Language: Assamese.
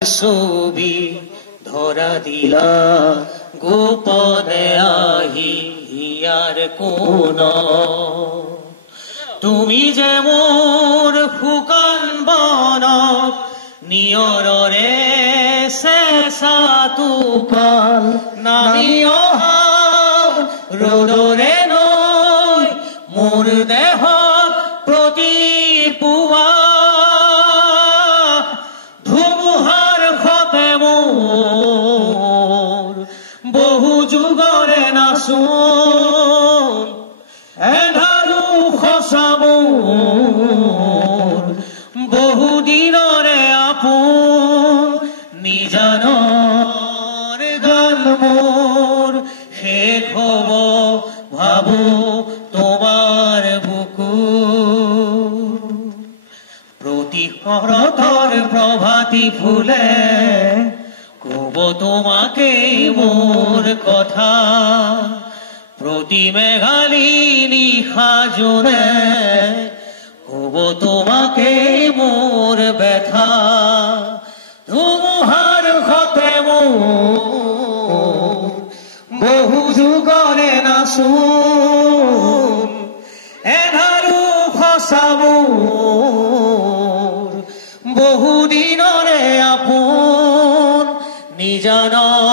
ছবি ধৰা দিলা গোপনে আহি হিয়াৰ কোন তুমি যে মোৰ শুকান বনত নিয়ৰৰে চেঁচা টোপাল নামি অহা ৰ'দৰে নৈ মোৰ দেহত প্ৰতি পুৱা ধুমুহাৰ সতে মোৰ বহু যুগৰে নাচোন এধাৰু সঁচা মোৰ বহু দিনৰে আপোন নিজানৰ গান মোৰ শেষ হ'ব ভাবো তোমাৰ বুকু প্ৰতি শৰতৰ প্ৰভাতী ফুলে ক'ব তোমাকেই মোৰ কথা প্ৰতি মেঘালী নিশা জোনে ক'ব তোমাকেই মোৰ ব্যথা ধুমুহাৰ সতে মোৰ বহু যুগৰে নাচোন এধাৰু সঁচা মোৰ বহু দিনৰে আপোন নিজানৰ